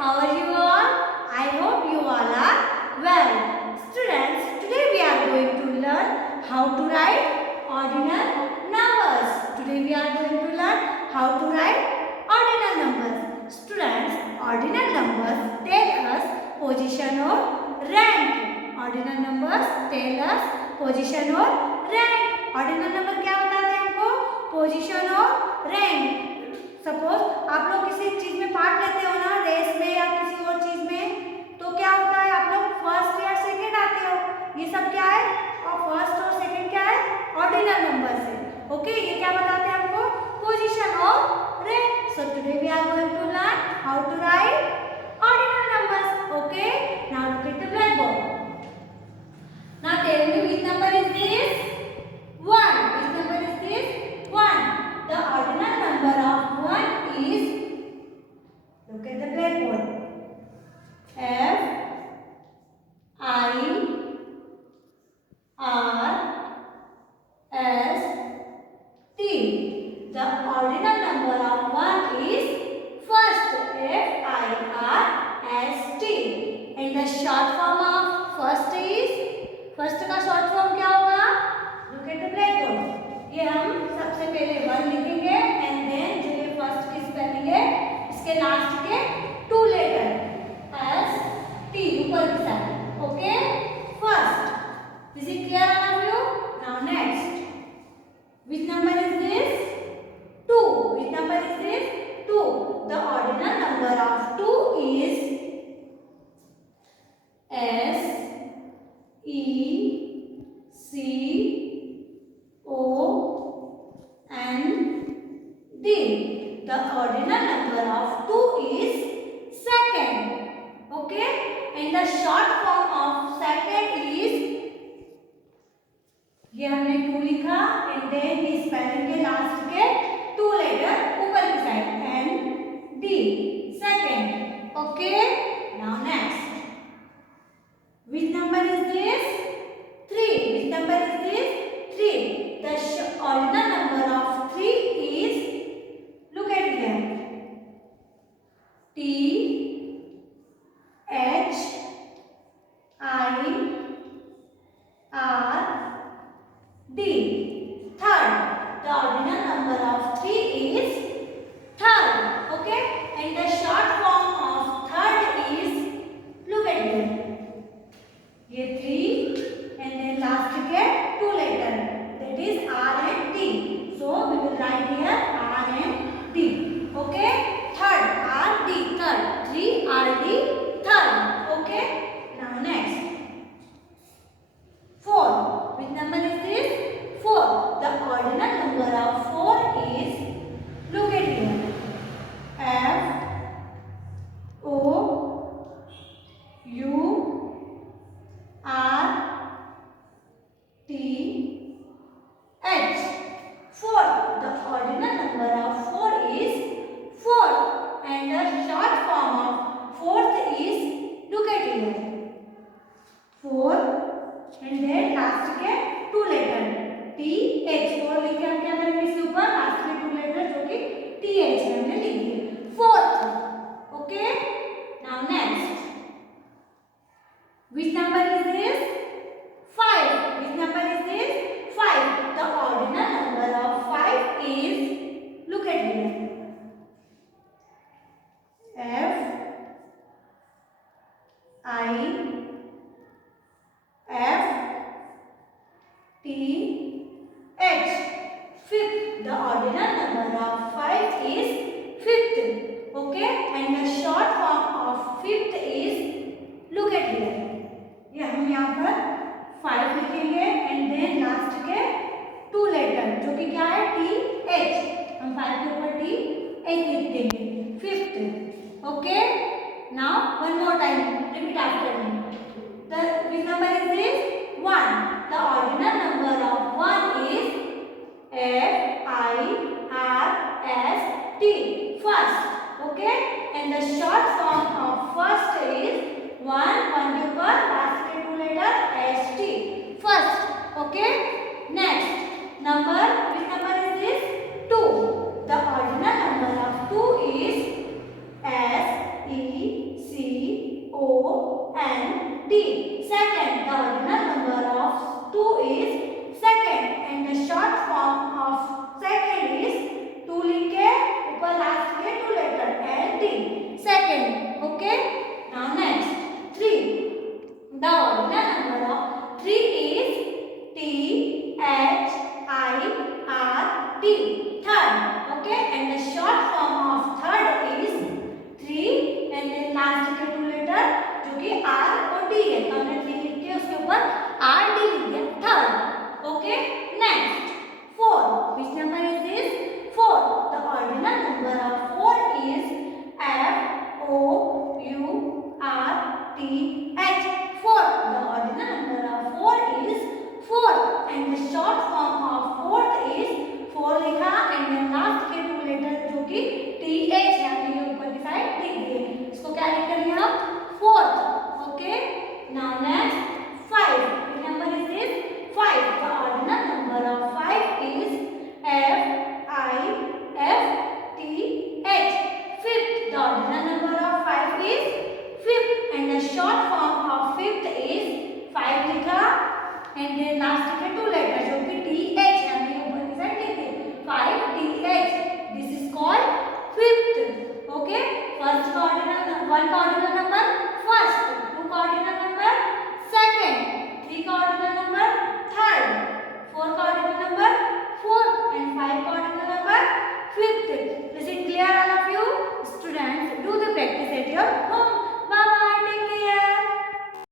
how are you all? I hope you all are well. Students, today we are going to learn how to write ordinal numbers. Today we are going to learn how to write ordinal numbers. Students, ordinal numbers tell us position or rank. Ordinal numbers tell us position or rank. Ordinal number क्या बताते हैं हमको? Position और rank. Suppose आप लोग किसी चीज में पार्ट लेते हो ना, रेस में या किसी और चीज में, तो क्या होता है आप लोग फर्स्ट या सेकंड आते हो. ये सब क्या है? और फर्स्ट और सेकंड क्या है? ऑर्डिनल नंबर से. ओके, ये क्या बताते हैं हमको? पोजीशन और rank. So today we are going to learn how to write ordinal numbers. Okay, now look at the black board. Now tell me which number is this? 1. Which number is this? 1. The ordinal number of 1 is, look at the blackboard, F I R S T. The ordinal number of 1 is first, F I R S T. And the short form of first is, first का short form क्या होगा? Look at the blackboard. ये हम सबसे पहले 1 लिखेंगे and then जो ये फर्स्ट की स्पेलिंग है इसके लास्ट के 2 लेटर एस टी ऊपर की side. Okay, first. Is it clear all of you? Now next, which number is this? 2. Which number is this? 2. The ordinal number of 2 is S E C O N D. The ordinal number of 2 is second. Okay, and the short form of second is, ये हमने 2 लिखा and then spelling के last के 2 letter ऊपर की side N D. Second. Okay, now next. Which number is this? 3. Which number is this? 3. The ordinal number of 3 is, look at here, T H I R D. Third. The ordinal number of 3 is third. Okay, and the short form of third is, look at here, ये 3 and then last के 2 letter, that is R and T. So we will write here R and D. Okay, third, R D, third. 3 R D, third. Okay, now next, 4. Which number is this? 4. The ordinal number of 4 is, look at here, F O U R T H. 4. The ordinal number of 4 is 4 and the short form of fourth is, look at here, 4 and then last के 2 letter T H. 4 लिखे हम क्या करेंगे इसके ऊपर last के 2 letter जो कि T H हमने लिख दिए. Fourth. Okay, now next, which number is this? 5. Which number is this? 5. The ordinal number of 5 is, look at here, F I F T H. Fifth. The ordinal number of 5 is fifth. Okay, and the short form of fifth is, look at here, ये हम यहाँ पर 5 लिखेंगे and then last के 2 letter जो कि क्या है? T H. हम 5 के ऊपर T H लिख देंगे. Fifth. Okay, now one more time, repeat after me. The which number is this? 1. The ordinal number of 1 is F I R S T. First. Okay, and the short form of first is 1 के ऊपर last के 2 letter S T. First. Okay, next number, which number is this? 2. The ordinal number of 2 is S E T, third. Okay, and the short form of third is 3 and then last के 2 letter जो कि R और D है, तो हमने 3 लिख के उसके ऊपर R D लिख दिया, third. Okay, next 4. Which number is this? 4. The ordinal number of 4 is F O U R T H. 4. The ordinal number of 4 is 4 and the short form of 4th is 4 लिखा and then last के 2 letter जो कि TH है, हमने ये ऊपर की side लिख दिए. इसको क्या लिख करेंगे हम? 4th. Okay. Now next 5. Which number is this? 5. The ordinal number of 5 is F I F T H. 5th. The ordinal number of 5 is 5th and the short form of 5th is 5 लिखा and then last के